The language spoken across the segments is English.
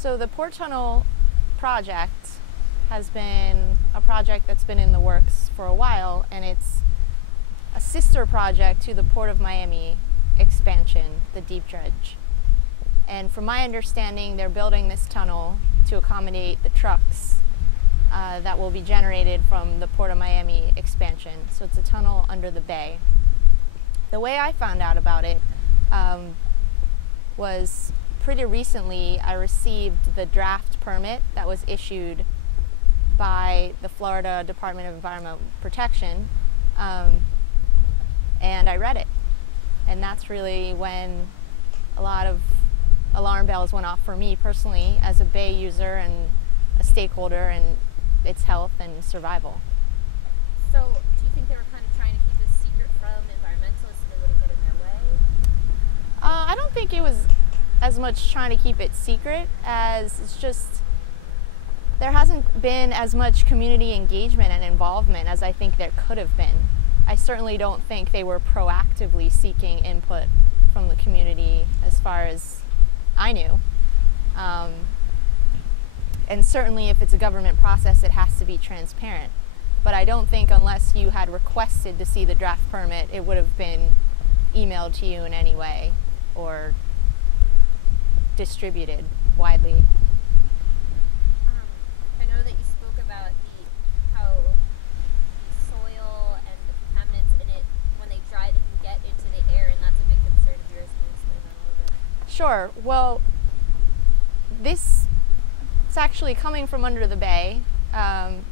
So the port tunnel project has been a project that's been in the works for a while, and it's a sister project to the Port of Miami expansion, the deep dredge. And from my understanding, they're building this tunnel to accommodate the trucks that will be generated from the Port of Miami expansion. So it's a tunnel under the bay. The way I found out about it was pretty recently. I received the draft permit that was issued by the Florida Department of Environmental Protection, and I read it. And that's really when a lot of alarm bells went off for me personally as a bay user and a stakeholder in its health and survival. So do you think they were kind of trying to keep this secret from environmentalists so they wouldn't get in their way? I don't think it was as much trying to keep it secret as it's just there hasn't been as much community engagement and involvement as I think there could have been. I certainly don't think they were proactively seeking input from the community as far as I knew. And certainly if it's a government process, it has to be transparent. But I don't think unless you had requested to see the draft permit, it would have been emailed to you in any way or distributed widely. I know that you spoke about how the soil and the contaminants in it, when they dry, they can get into the air, and that's a big concern of yours. Can you explain that a little bit? Sure. Well, it's actually coming from under the bay,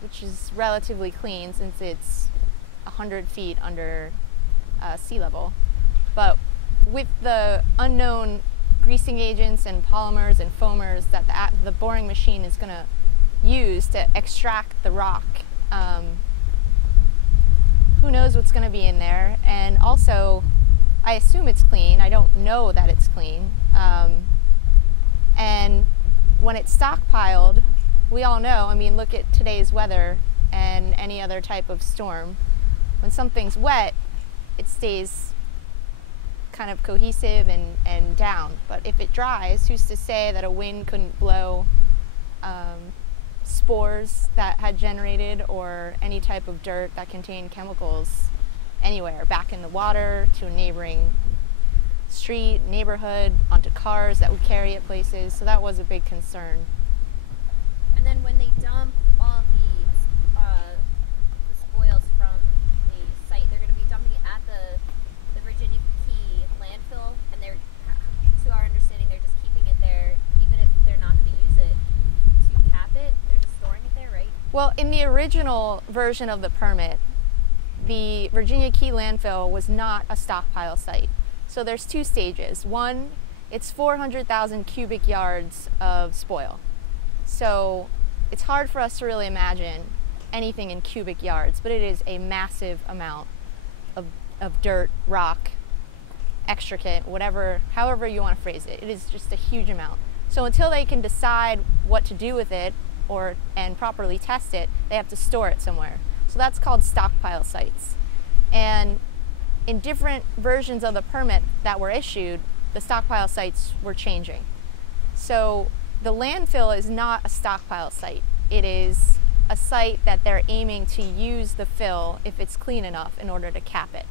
which is relatively clean since it's 100 feet under sea level. But with the unknown greasing agents and polymers and foamers that the boring machine is going to use to extract the rock, who knows what's going to be in there. And also, I assume it's clean. I don't know that it's clean. And when it's stockpiled, we all know, I mean, look at today's weather and any other type of storm. When something's wet, it stays kind of cohesive and down. But if it dries, who's to say that a wind couldn't blow spores that had generated or any type of dirt that contained chemicals anywhere, back in the water, to a neighboring street, neighborhood, onto cars that would carry it places. So that was a big concern. And then when they dump all the spoils from the site, they're going to be dumping it at the Virginia Key landfill, and they're, to our understanding, they're just keeping it there, even if they're not going to use it to cap it. They're just storing it there, right? Well, in the original version of the permit, the Virginia Key landfill was not a stockpile site. So there's two stages. One, it's 400,000 cubic yards of spoil. So it's hard for us to really imagine anything in cubic yards, but it is a massive amount of dirt, rock, extricate, whatever, however you want to phrase it. It is just a huge amount. So until they can decide what to do with it and properly test it, they have to store it somewhere. So that's called stockpile sites. And in different versions of the permit that were issued, the stockpile sites were changing. So the landfill is not a stockpile site. It is a site that they're aiming to use the fill if it's clean enough in order to cap it.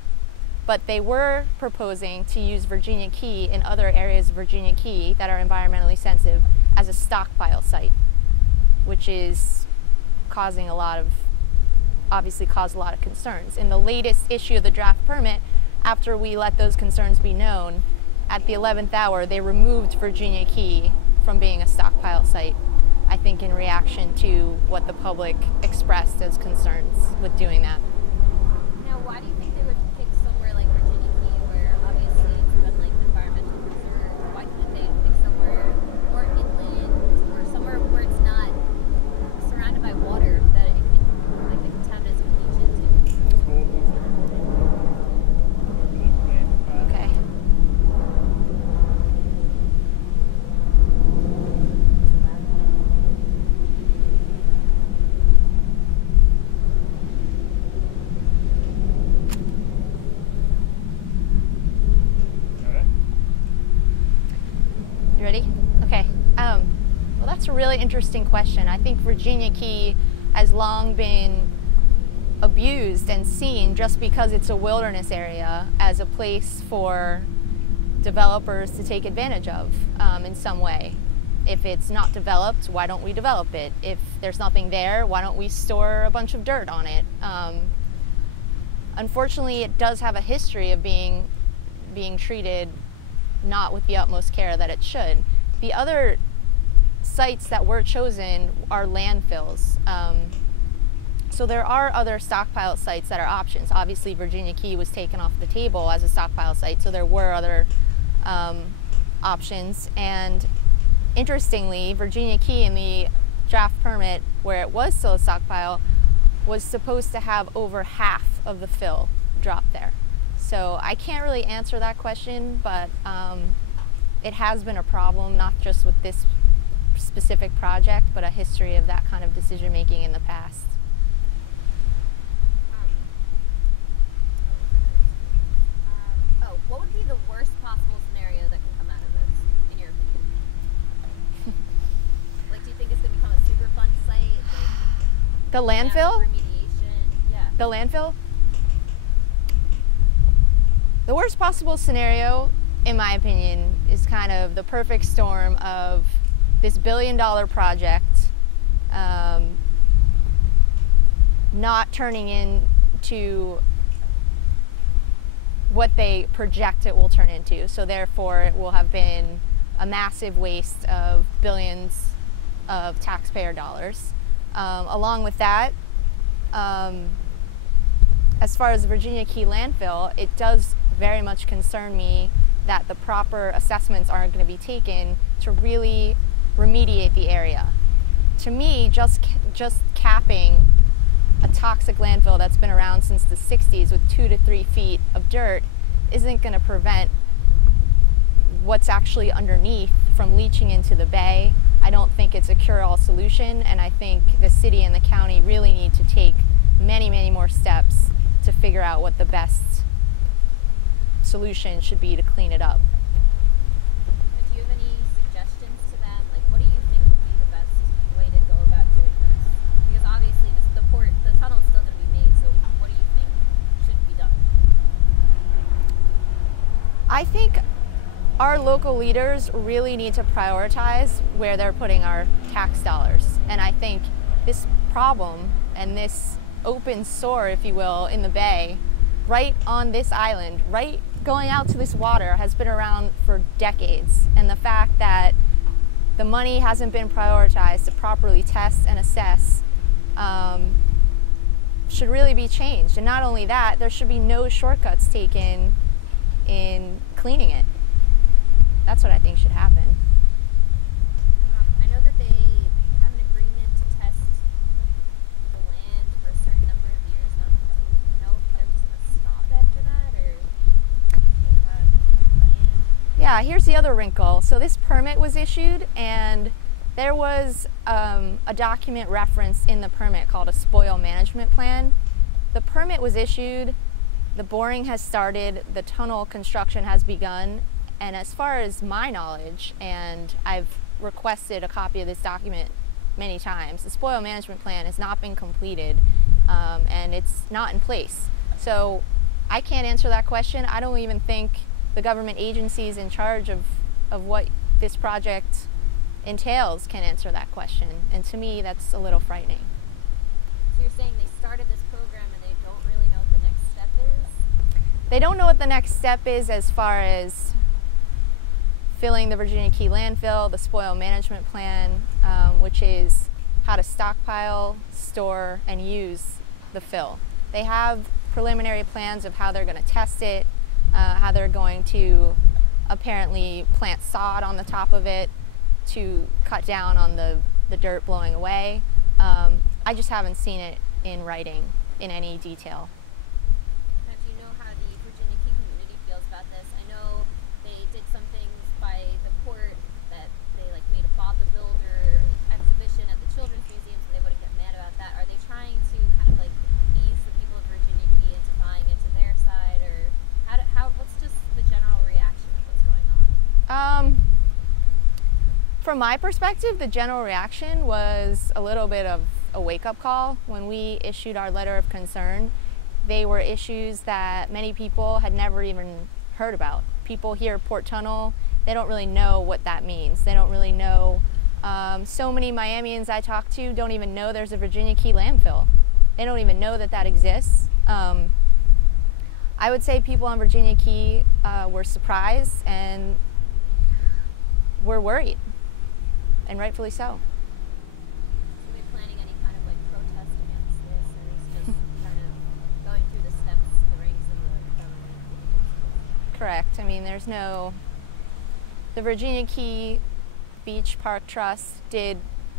But they were proposing to use Virginia Key in other areas of Virginia Key that are environmentally sensitive as a stockpile site, which is obviously caused a lot of concerns. In the latest issue of the draft permit, after we let those concerns be known, at the 11th hour, they removed Virginia Key from being a stockpile site, I think in reaction to what the public expressed as concerns with doing that. Now, why do you think they would pick somewhere like Virginia Key, where obviously it's been like environmental preserve? Why couldn't they pick somewhere more inland or somewhere where it's not surrounded by water that it can, like, the contaminants can leach into? Okay. You ready? Okay. Well, that's a really interesting question. I think Virginia Key has long been abused and seen just because it's a wilderness area as a place for developers to take advantage of in some way. If it's not developed, why don't we develop it? If there's nothing there, why don't we store a bunch of dirt on it? Unfortunately, it does have a history of being treated not with the utmost care that it should. The other sites that were chosen are landfills. So there are other stockpile sites that are options. Obviously, Virginia Key was taken off the table as a stockpile site, so there were other options. And interestingly, Virginia Key in the draft permit, where it was still a stockpile, was supposed to have over half of the fill dropped there. So I can't really answer that question, but it has been a problem, not just with this specific project, but a history of that kind of decision making in the past. What would be the worst possible scenario that can come out of this, in your opinion? Like, do you think it's going to become a Superfund site? Like, The landfill? remediation? Yeah. The landfill? The worst possible scenario, in my opinion, is kind of the perfect storm of this billion-dollar project not turning into what they project it will turn into. So therefore, it will have been a massive waste of billions of taxpayer dollars. Along with that, as far as the Virginia Key landfill, it does very much concern me that the proper assessments aren't going to be taken to really remediate the area. To me, just capping a toxic landfill that's been around since the 60s with 2 to 3 feet of dirt isn't going to prevent what's actually underneath from leaching into the bay. I don't think it's a cure-all solution, and I think the city and the county really need to take many, many more steps to figure out what the best solution should be to clean it up. Do you have any suggestions to that? Like, what do you think would be the best way to go about doing this? Because obviously the tunnel is still going to be made, so what do you think should be done? I think our local leaders really need to prioritize where they're putting our tax dollars. And I think this problem and this open sore, if you will, in the bay, right on this island, right going out to this water, has been around for decades. And the fact that the money hasn't been prioritized to properly test and assess should really be changed. And not only that, there should be no shortcuts taken in cleaning it. That's what I think should happen. I know that they have an agreement to test the land for a certain number of years. Now, do you know if they're just going to stop after that, or do they have a plan? Yeah, here's the other wrinkle. So this permit was issued, and there was a document referenced in the permit called a spoil management plan. The permit was issued, the boring has started, the tunnel construction has begun, and as far as my knowledge, and I've requested a copy of this document many times, the spoil management plan has not been completed, and it's not in place. So I can't answer that question. I don't even think the government agencies in charge of what this project entails can answer that question. And to me, that's a little frightening. So you're saying they started this program and they don't really know what the next step is? They don't know what the next step is as far as filling the Virginia Key landfill, the spoil management plan, which is how to stockpile, store, and use the fill. They have preliminary plans of how they're going to test it, how they're going to apparently plant sod on the top of it to cut down on the dirt blowing away. I just haven't seen it in writing in any detail. Now, do you know how the Virginia Key community feels about this? I know they did some things by the court that they made a Bob the Builder exhibition at the Children's Museum, so they wouldn't get mad about that. Are they trying to kind of ease the people of Virginia Key into buying into their side, or what's just the general reaction of what's going on? From my perspective, the general reaction was a little bit of a wake-up call. When we issued our letter of concern, they were issues that many people had never even heard about. People hear Port Tunnel, they don't really know what that means. They don't really know. So many Miamians I talk to don't even know there's a Virginia Key landfill. They don't even know that that exists. I would say people on Virginia Key were surprised and were worried, and rightfully so. Are they planning any kind of like protest against this, or is it just kind of going through the steps, the ranks of the government? Correct. I mean, the Virginia Key Beach Park Trust did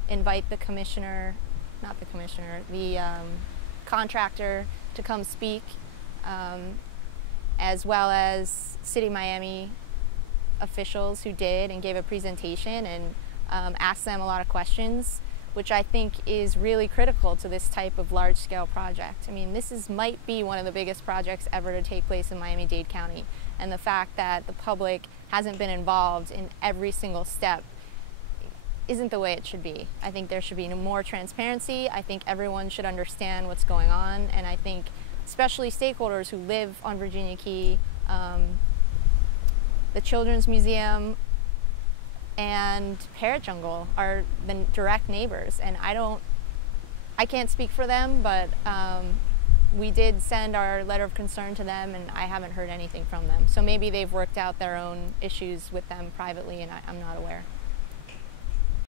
invite the commissioner, not the commissioner, the contractor to come speak, as well as City of Miami officials who did and gave a presentation and asked them a lot of questions, which I think is really critical to this type of large-scale project. I mean, this might be one of the biggest projects ever to take place in Miami-Dade County, and the fact that the public hasn't been involved in every single step isn't the way it should be. I think there should be more transparency. I think everyone should understand what's going on, and I think especially stakeholders who live on Virginia Key, the Children's Museum and Parrot Jungle are the direct neighbors, and I can't speak for them, but we did send our letter of concern to them, and I haven't heard anything from them. So maybe they've worked out their own issues with them privately, and I'm not aware.